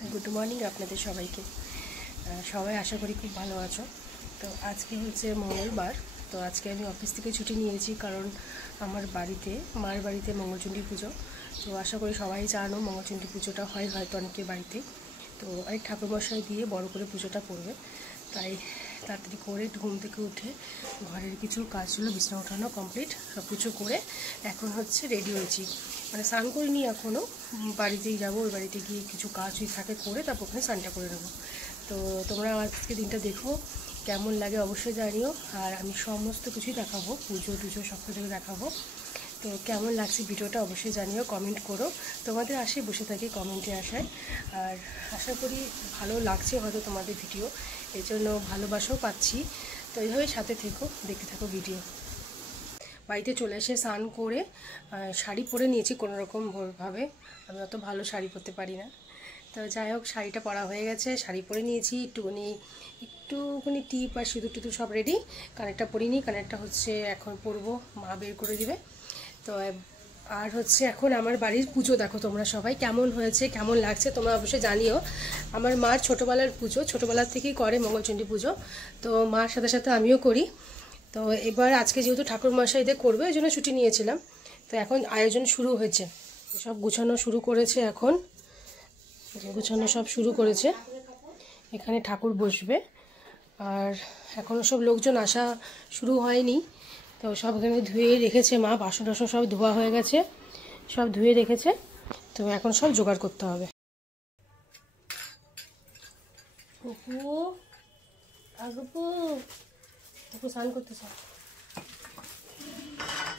Good morning आपनादेर सबाइके सबाई आशा करी खूब भालो आछो। तो आज के होच्छे मंगलबार। तो आज के आमी अफिस थेके छुटी नियेछि कारण आमार बाड़ीते मार बाड़ीते मंगलचंडी पुजो। तो आशा करी सबाई जानो मंगलचंडी पुजोटा हय हयतो अनेकेर बाड़ीते। तो अनेक ठाकुरमशाई दिए बड़ो करे पुजोटा करबे, ताई ताड़ाताड़ि करे घुम थेके उठे घरेर किछु काजगुलो बिछाना उठानो कमप्लीट सब किछु करे एखन होच्छे रेडी हयेछि। মানে স্নান করিনি এখনও, বাড়িতেই যাবো। ওই বাড়িতে গিয়ে কিছু কাজ থাকে করে তারপর ওখানে স্নানটা করে নেবো। তো তোমরা আজকে দিনটা দেখো কেমন লাগে অবশ্যই জানিও। আর আমি সমস্ত কিছুই দেখাবো, পুজো টুজো সব কিছু দেখাবো। তো কেমন লাগছে ভিডিওটা অবশ্যই জানিও, কমেন্ট করো। তোমাদের আশায় বসে থাকি কমেন্টে আশায়। আর আশা করি ভালো লাগছে হয়তো তোমাদের ভিডিও, এই জন্য ভালোবাসাও পাচ্ছি। তো এইভাবে সাথে থেকো, দেখতে থাকো ভিডিও। বাড়িতে চলে এসে স্নান করে শাড়ি পরে নিয়েছি কোনো রকমভাবে, আমি অত ভালো শাড়ি পরতে পারি না। তো যাই হোক শাড়িটা পরা হয়ে গেছে, শাড়ি পরে নিয়েছি। একটুখানি টিপ আর সিঁদুর টিঁদুর সব রেডি। কানেরটা পরিনি, কানেরটা হচ্ছে এখন পরবো, মা বের করে দিবে। তো আর হচ্ছে এখন আমার বাড়ির পুজো দেখো তোমরা সবাই কেমন হয়েছে, কেমন লাগছে তোমরা অবশ্যই জানিও। আমার মার ছোটোবেলার পুজো, ছোটোবেলার থেকেই করে মঙ্গলচণ্ডী পুজো। তো মার সাথে সাথে আমিও করি। তো এবার আজকে যেহেতু ঠাকুরমশাইদের করবে ওই জন্য ছুটি নিয়েছিলাম। তো এখন আয়োজন শুরু হয়েছে, সব গুছানো শুরু করেছে, এখন গুছানো সব শুরু করেছে। এখানে ঠাকুর বসবে আর এখনও সব লোকজন আসা শুরু হয়নি। তো সব এখানে ধুয়ে রেখেছে মা, বাসন টাসন সব ধোয়া হয়ে গেছে, সব ধুয়ে রেখেছে। তো এখন সব জোগাড় করতে হবে। কুকু স্নান করতেছে,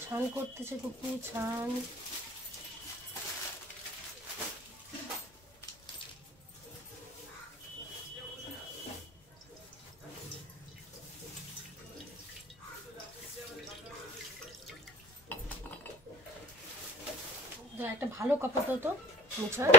ছান করতেছে কুকু, ছান। একটা ভালো কাপড় দাও তো মুছার।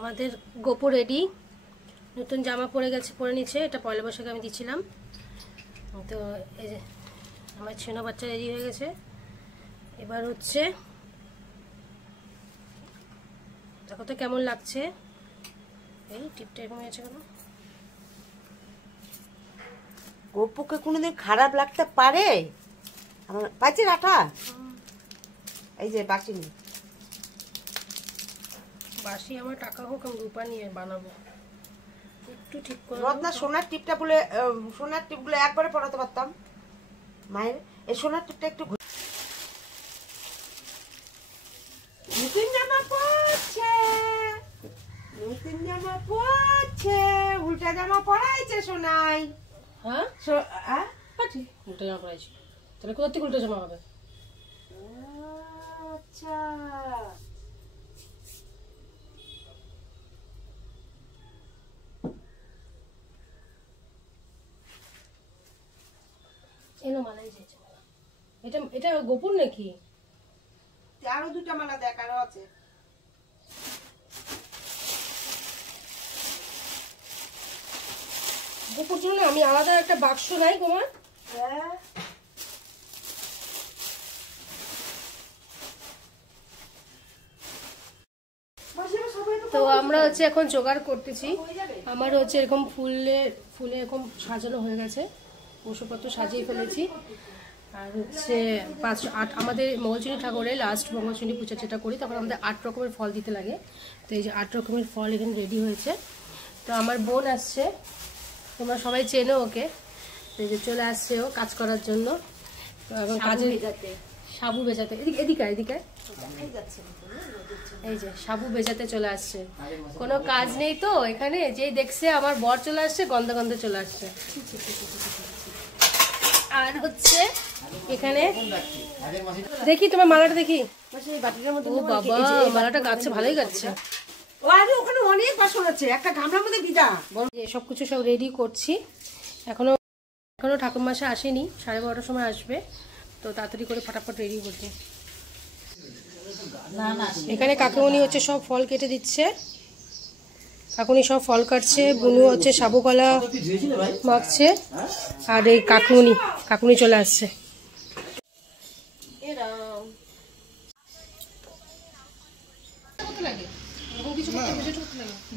আমাদের গোপু রেডি, নতুন জামা পরে গেছে, পরে নিচ্ছে। এটা পয়লা বৈশাখে আমি দিয়েছিলাম। তো এই যে আমার ছেনো বাচ্চা রেডি হয়ে গেছে। এবার হচ্ছে দেখো তো কেমন লাগছে। এই টিপটা এরকম হয়েছে কেন? গোপুকে কোনোদিন খারাপ লাগতে পারে? আমার পাইছে রাখা, এই যে বাসিনি বাসি আমার টাকা হোক, আমি রূপা নিয়ে বানাবো। একটু ঠিক করে রত্না সোনার টিপটা বলে, সোনার টিপগুলো একবারে পরাতে পারতাম মায়ের। এই সোনার টিপটা একটু নতুন জামা পরছে, নতুন জামা পরছে, উল্টা জামা পরাইছে সোনাই। হ্যাঁ উল্টা জামা পরাইছি, তাহলে কোথা থেকে উল্টা জামা হবে? আচ্ছা এলো মালা, এটা এটা গোপুর নাকি? আরো দুটা মালা দেখ, আরো আছে। গোপুর জন্য আমি আলাদা একটা বাক্স নাই তোমার? হ্যাঁ তো আমরা হচ্ছে এখন জোগাড় করতেছি। আমার হচ্ছে এরকম ফুলে ফুলে এরকম সাজানো হয়ে গেছে, ওষুধপত্র সাজিয়ে ফেলেছি। আর হচ্ছে 5-8 আমাদের মঙ্গলচণ্ডী ঠাকুরের লাস্ট মঙ্গলচণ্ডী পূজা যেটা করি তখন আমাদের 8 রকমের ফল দিতে লাগে। তো এই যে 8 রকমের ফল এখানে রেডি হয়েছে। তো আমার বোন আসছে, তোমরা সবাই চেনো ওকে। তো এই যে চলে আসছে ও কাজ করার জন্য, এবং কাজে সাবু ভেজাতে। এদিকে এদিকে এদিকে এই যে সাবু ভেজাতে চলে আসছে। কোনো কাজ নেই তো এখানে, যেই দেখছে আমার বর চলে আসছে, গন্ধ গন্ধ চলে আসছে। আর হচ্ছে এখানে দেখি তোমার মালাটা দেখি, ও বাবা মালাটা গাচ্ছে, ভালোই গাচ্ছে। ওখানে অনেক বাসন আছে, একটা গামলার মধ্যে ভিজা। সবকিছু সব রেডি করছি। এখনো ঠাকুরমশাই আসেনি, 12:30টার সময় আসবে। তো তাড়াতাড়ি করে ফটাফট রেডি করছি। এখানে কাকুমনি হচ্ছে সব ফল কেটে দিচ্ছে। কাকুনি সব ফল কাটছে, বুনু হচ্ছে সাবু কলা মাখছে, আর এই কাকুনি চলে আসছে।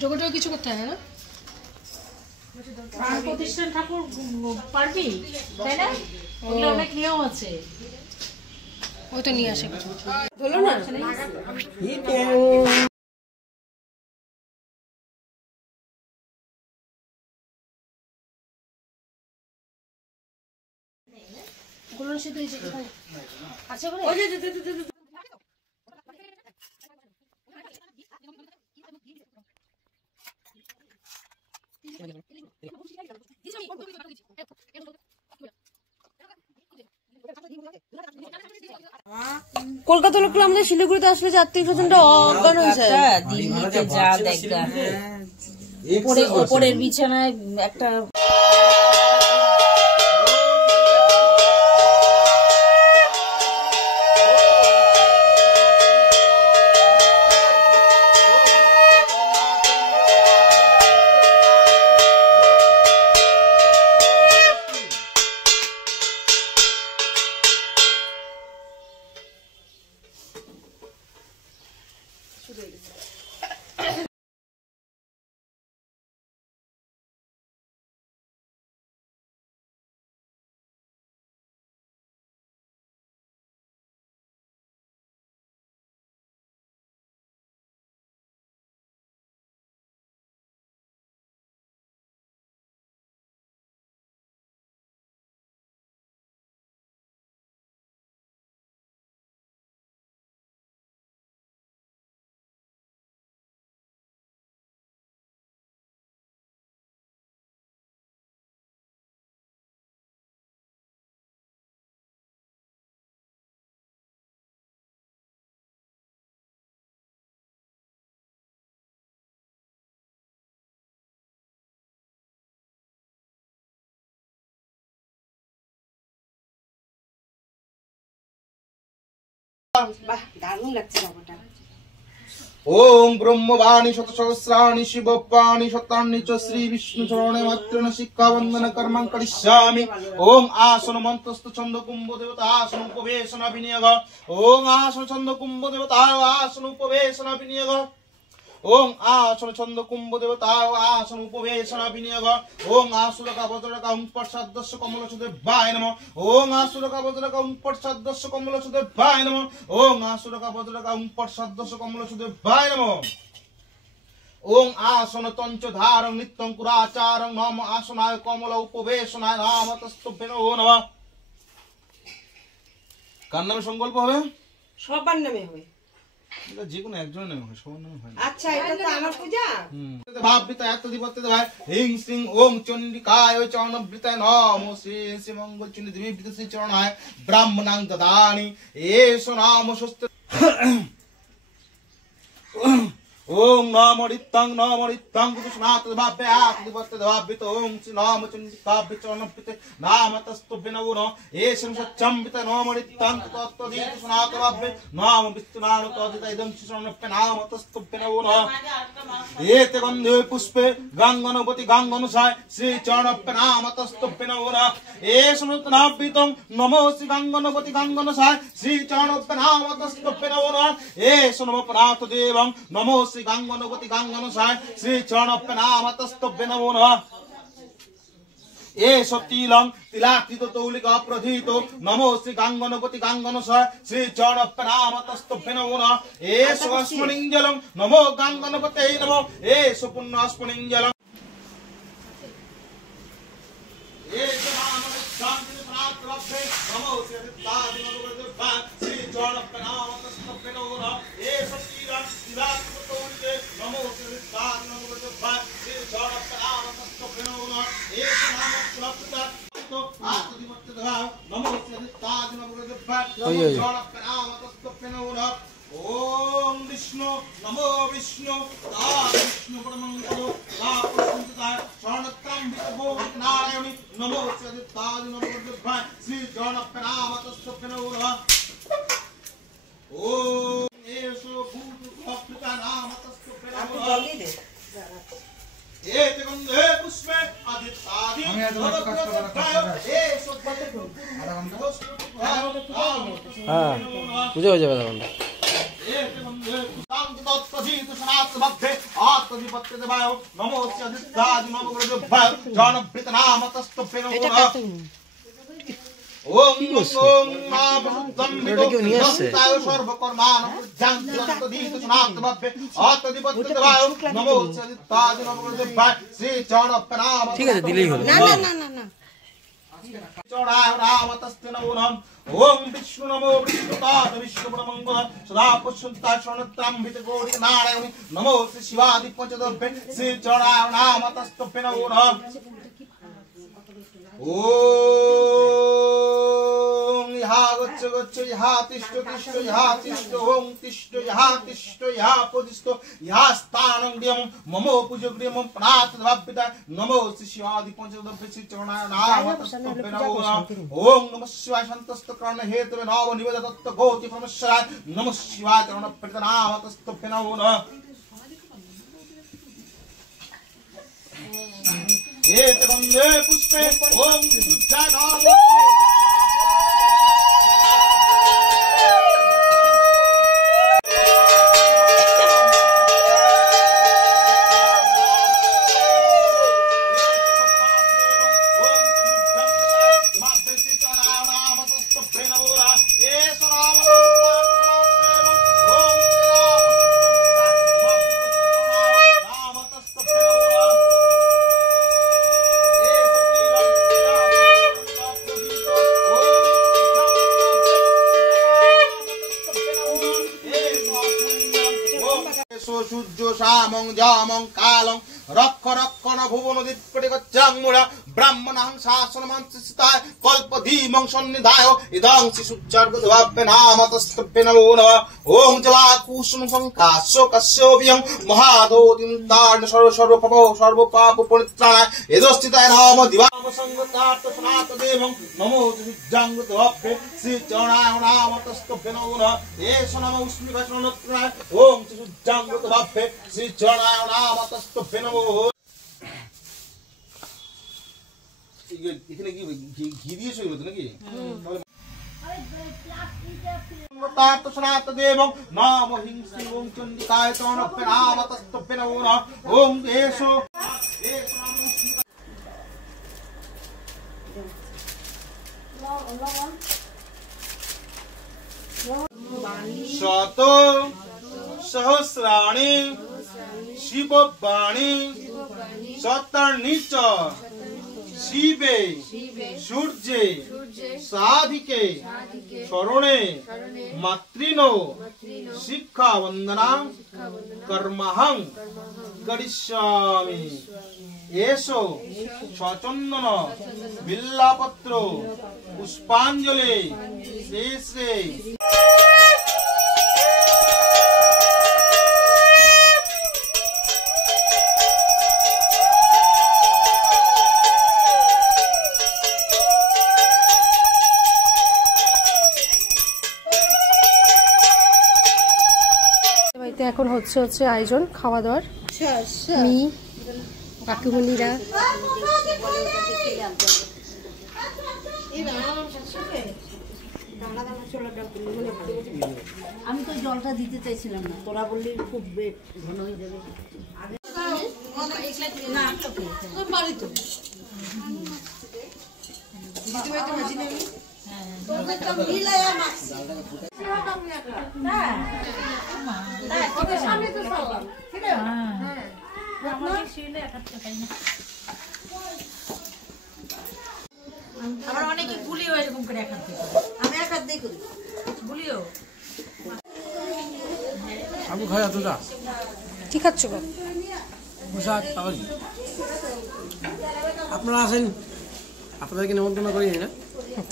জগতেও কিছু করতে হয় না, প্রতিষ্ঠান ঠাকুর পারবি তাই না? ওগুলো অনেক নিয়ম আছে। ওই তো নিয়ে আসে ধরলো না গুলো সে তো আছে কলকাতা লোকগুলো আমাদের শিলিগুড়িতে আসলে যে আত্মীয় স্বজনটা অজ্ঞান হয়েছে। দিল্লিতে যা দেখা ওপরের বিছানায় একটা বাহ, দারুণ লাগছে বাবাটা। ओम ब्रह्मवाणी शतसहस्राणि शिवप्पाणि शतान्नि च श्री विष्णु चरणे मात्रेण शिक्षा वंदन कर्मं करिष्यामि। ओम आसन मंत्रस्थ छंद कुंभ देवता आसन उपवेशन विनियोग। ओम आसन छंद कुंभ देवता आसन उपवेशन विनियोग। ओम आसन छंद कुंभ देवता आसन उपवेशन विनियोग। ओम आसुरका वज्रका उंपट्सद्दस्य कमलसुदेवाय नमः। ओम आसुरका वज्रका उंपट्सद्दस्य कमलसुदेवाय नमः। ओम आसुरका वज्रका उंपट्सद्दस्य कमलसुदेवाय नमः। ओम आसन तंच धारं नित्यं कुराचारं नम आसनाय कमल उपवेशनाय नाम तस्तुभ्ये नमो नमः। কার নামে সংকল্প হবে? সবার নামে হবে, এটা যে কোনো একজনের নামে হবে, সবার নামে হয় না। আচ্ছা এটা তো আমার পূজা। ভাববিত এত দিবতে ভাই হিং সিং ওম চন্ডিকায় চরণবৃতায় নমো শ্রী শ্রী মঙ্গল চন্ডী দেবী বৃত শ্রী চরণায় ব্রাহ্মণাং দদানি এষো নাম স্বস্তি। ओम नमो ऋतं कुसुनाथ भाभ्य आदिवत्त भाभ्यत ओम श्री नाम चंडिकाभ्य चरणपिते नाम तस्तुभ्ये नमो नमः। एषं सच्चंबित नमो ऋतं तत्त्वदीत कुसुनाथ भाभ्य नाम विष्णुनाम तदित इदं श्रीचरणप्य नाम तस्तुभ्ये नमो नमः। एते गन्धे पुष्पे गंगनपति गंगनुसाय श्री चरणप्य नाम तस्तुभ्ये नमो नमः। एषं नतनाभितं नमो श्री गंगनपति गंगनुसाय श्री चरणप्य नाम तस्तुभ्ये नमो नमः। एषं नमो पनाथ देवं नमो श्री गंगनपति गंगनुसाय श्री चरणप्य नाम तस्तुभ्ये नमो नमः। एष तिलं तिलाकृत तौलिका प्रथितो नमो श्री गंगनपति गंगनुसाय श्री चरणप्य नाम तस्तुभ्ये नमो नमः। एष अस्मनिञ्जलं नमो गंगनपते नमो एष पुण्यस्मनिञ्जलं एष नाम शान्ति प्राप्ते नमो श्री तादिनवद्भा श्री चरणप्य नाम तस्तुभ्ये नमो नमः। एष तिलं तिलाकृत तौलिके नमो श्री तादिनवद्भा श्री चरणप्य नाम तस्तुभ्ये नमो नमः। एष नाम प्रप्ता तो आदिवत्त भाव नमो श्री तादिनवद्भा नमो चरणप्य नाम तस्तुभ्ये नमो नमः। ओम विष्णु नमो विष्णु ता विष्णु परमंगलो ता प्रसन्नता शरणत्रं विभो नारायणी नमो श्री तादिनवद्भा श्री चरणप्य नाम तस्तुभ्ये नमो नमः। ओम एषो भूत भक्ता नाम तस्तुभ्ये नमो नमः। एते गन्धे पुष्पे आदित्यादि বুঝে হয়ে যাবে তখন ঠিক আছে দিলেই হলো ओम विष्णु नमो विष्णुपाद विष्णुपरमंगल सदा पुष्पंता शरणत्रांभित गौरी नारायण नमो श्री शिवादि पंचदभ्ये श्री चरणाय नाम तस्तभ्ये नमो नमः ओम यहा गच्छ गच्छ यहा तिष्ठ तिष्ठ यहा तिष्ठ ओम तिष्ठ यहा प्रतिष्ठ यहा स्थानं गृहं ममो पूज्य गृहं प्रात भाव्यता नमो श्री शिवादि पंचदभ्ये श्री चरणाय नाम तस्तभ्ये नमो नमः ओम नमः शिवाय संतस्त कर्ण हेतवे नव निवेद दत्त गोति परमेश्वराय नमः शिवाय चरण प्रीत नाम तस्तभ्ये नमो नमः एते गन्धे पुष्पे ओम शुद्धा नाम সূর্য শামং জামং কালং রক্ষ রক্ষণ ভুবন দীপ্তি গচ্ছাং মুড়া ব্রাহ্মণাং শাসন মন্ত্রিস্তায় কল্পধীমং সন্নিধায় ইদং শিশুচ্চার্গভাব্যে নামতস্তভ্যে নমো নমঃ ওম জলাকুসুম সংকাশো কাশ্যবিয়ং মহাদোদিন তার্ণ সর্বপাপ সর্বপাপ পরিত্রাণায় এদস্থিতায় নাম দিবাম সংগতার্থ সনাত দেবং নমো সিদ্ধাঙ্গতভ্যে শ্রী চরণায় নামতস্তভ্যে নমো নমঃ এষ নমঃ উষ্মি ভাষণত্রায় ওম সিদ্ধাঙ্গতভ্যে শ্রী চরণায় নামতস্তভ্যে নমো এখানে কি ঘি দিয়ে শুরু হতো নাকি সনাত দেবং নাম হিংসি ওম চন্ডিকায় তনপ্পে নামতস্তভ্যে নমো নমঃ ওম এষো শত সহস্রাণি শিববাণী শতানি চ শিবে সূর্যে সাধিকে শরণে মাতৃনো শিক্ষা বন্দনা কর্মহং করিষ্যামি এসো সচন্দন বিল্লাপত্র পুষ্পাঞ্জলি শেষে এখন হচ্ছে আয়োজন খাওয়া দাওয়ার মি কাকুমণিরা আমি তো জলটা দিতে চাইছিলাম না, তোরা বললি খুব ঘন হয়ে যাবে। আবার অনেকে গুলিও এরকম করে এক হাত দিয়ে করে। আমি এক হাত দিয়ে করি গুলিও। আবু খায় এতটা কি খাচ্ছ গো? পোশাক তাহলে আপনারা আসেন, আপনাদেরকে নেমন্তন্ন করিনি না?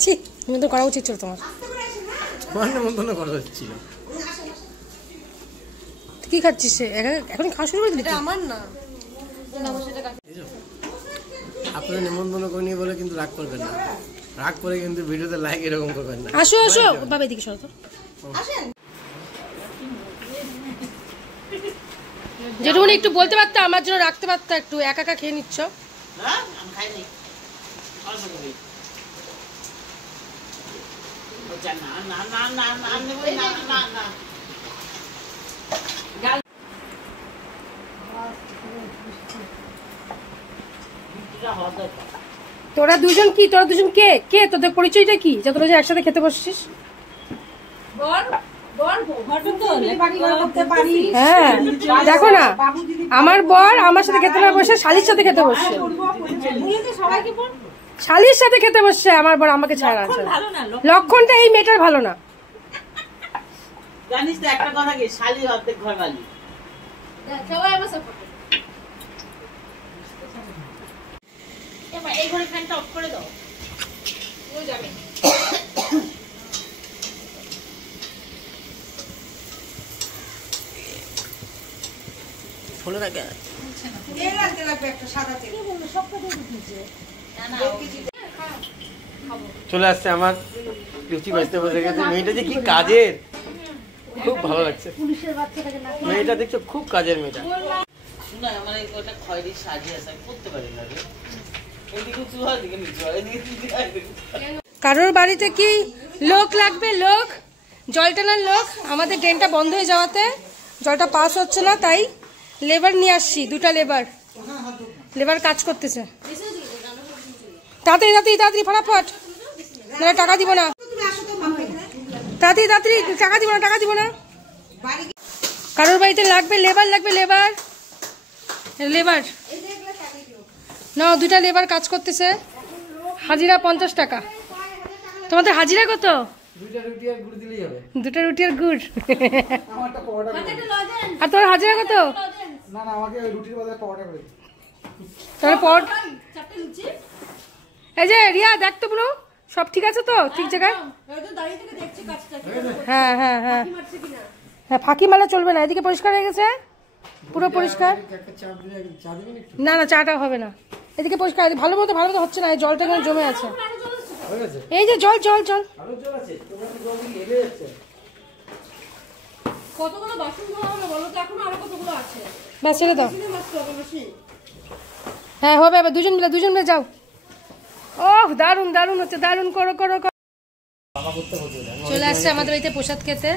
ছি, নিমন্ত্রণ করা উচিত ছিল তোমার। তোমার নেমন্তন্ন করা হচ্ছিল। কি খাচ্ছিস? এখন খাওয়া শুরু করে দিলি? আমার না, আপনাদের নেমন্তন্ন করিনি বলে কিন্তু রাগ করবেন না। রাগ করে কিন্তু ভিডিওতে লাইক এরকম করবেন না। আসো আসো বাবা, এদিকে সরো তো। যেটুকুনি একটু বলতে পারতো আমার জন্য রাখতে পারতো, একটু একা একা খেয়ে নিচ্ছ। হ্যাঁ আমি খাই নাই অল্প করে না না না না না না না তোরা দুজন কে কে তোদের পরিচয়টা কি যে তোরা যে একসাথে খেতে বসছিস? হ্যাঁ দেখো না, আমার বর আমার সাথে খেতে না বসে শালির সাথে খেতে বসছে, শালির সাথে খেতে বসছে আমার বর আমাকে ছাড়া আছে। লক্ষণটা এই মেয়েটার ভালো না। জানিস তো একটা কথা কি, শালির অর্ধেক ঘর বালি। এই ঘরে ফ্যানটা অফ করে দাও। চলে আসছে আমার লুচি বাজতে বসে গেছে। মেয়েটা যে কি কাজের, খুব ভালো লাগছে। মেয়েটা দেখছো খুব কাজের মেয়েটা। না আমার ওটা খয়েরি সাজিয়ে আছে, করতে পারি না রে। এদিকে উঁচু হয়, এদিকে নিচু হয়, এদিকে নিচু হয়। কারোর বাড়িতে কি লোক লাগবে, লোক জল টানার লোক। আমাদের ড্রেনটা বন্ধ হয়ে যাওয়াতে জলটা পাস হচ্ছে না, তাই লেবার নিয়ে আসছি, 2টা লেবার কাজ করতেছে। তাড়াতাড়ি তাড়াতাড়ি তাড়াতাড়ি ফটাফট, নাহলে টাকা দিব না। তাড়াতাড়ি তাড়াতাড়ি টাকা দিব না। কারোর বাড়িতে লাগবে লেবার, না 2টা লেবার কাজ করতেছে, হাজিরা 50 টাকা। তোমাদের হাজিরা কত? 2টা রুটি আর গুড় দিলেই হবে। 2টা রুটি আর গুড়। আর তোমার হাজিরা কত? না না আমাকে রুটির বদলে পরোটা করে দিন। তাহলে পরোটা। এই যে রিয়া দেখ তো পুরো সব ঠিক আছে তো, ঠিক জায়গায়? হ্যাঁ হ্যাঁ হ্যাঁ হ্যাঁ, ফাঁকি মারা চলবে না। এদিকে পরিষ্কার হয়ে গেছে, পুরো পরিষ্কার। না না চাটা হবে না, এদিকে পরিষ্কার। ভালো মতো হচ্ছে না, এই জলটা এখানে জমে আছে। এই যে জল জল জল কতগুলো বাসন ধোয়া হলো বলো তো, এখনো আরো কতগুলো আছে। বাস ছেড়ে দাও। হ্যাঁ হবে, এবার দুজন মিলে যাও। ওহ দারুন দারুন হচ্ছে, দারুন করো করো করো। চলে আসছে আমাদের বাড়িতে প্রসাদ খেতে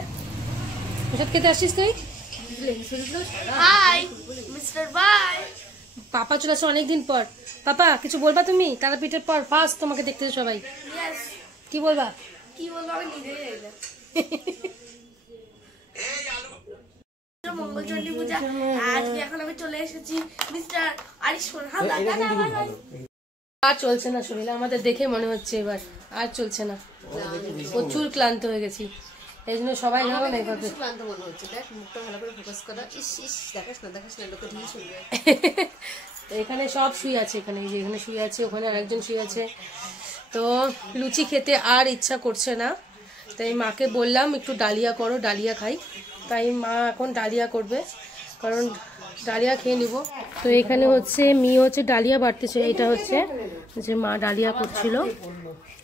আসছিস তুই? High mister by. পাপা চলে আসছে অনেকদিন পর। পাপা কিছু বলবা তুমি? তারাপীঠের পর ফার্স্ট তোমাকে দেখতে সবাই, কি বলবা? কি বলবো আমি নিজেই জানি না। মঙ্গলচণ্ডী পূজা আজকে, এখন আমি চলে এসেছি মিস্টার আরিশমান। আর চলছে না শরীরে আমাদের, দেখে মনে হচ্ছে এবার আর চলছে না, প্রচুর ক্লান্ত হয়ে গেছি। এই জন্য সবাই ক্লান্ত মনে হচ্ছে। দেখ মুখটা ভালো করে ফোকাস করা। ইস দেখাস না লোকে ঢিল শুনবে। এখানে সব শুয়ে আছে, এখানে শুয়ে আছে, ওখানে আরেকজন শুয়ে আছে। তো লুচি খেতে আর ইচ্ছা করছে না, তাই মাকে বললাম একটু ডালিয়া করো, ডালিয়া খাই। তাই মা এখন ডালিয়া করবে, কারণ ডালিয়া খেয়ে নিব। তো এখানে হচ্ছে ডালিয়া বাড়তেছে। এটা হচ্ছে যে মা ডালিয়া করছিল,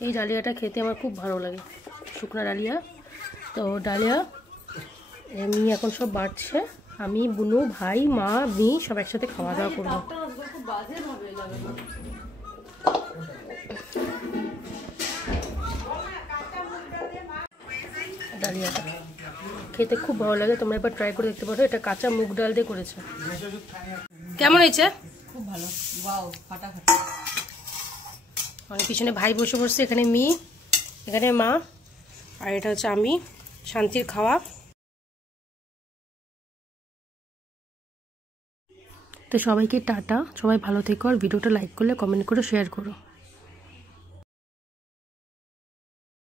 এই ডালিয়াটা খেতে আমার খুব ভালো লাগে, শুকনো ডালিয়া। তো ডালিয়া মি এখন সব বাড়ছে, আমি বুনু ভাই মা মি সব একসাথে খাওয়া দাওয়া করবো। ডালিয়াটা খেতে খুব ভালো লাগে, তোমরা একবার ট্রাই করে দেখতে পারো। এটা কাঁচা মুগ ডাল দিয়ে করেছে। কেমন হয়েছে? খুব ভালো, ওয়াও ফাটাফাটি। মানে পিছনে ভাই বসে বসছে, এখানে মি, এখানে মা, আর এটা হচ্ছে আমি, শান্তির খাওয়া। তো সবাইকে টাটা, সবাই ভালো থেকো, আর ভিডিওটা লাইক করলে কমেন্ট করে শেয়ার করো।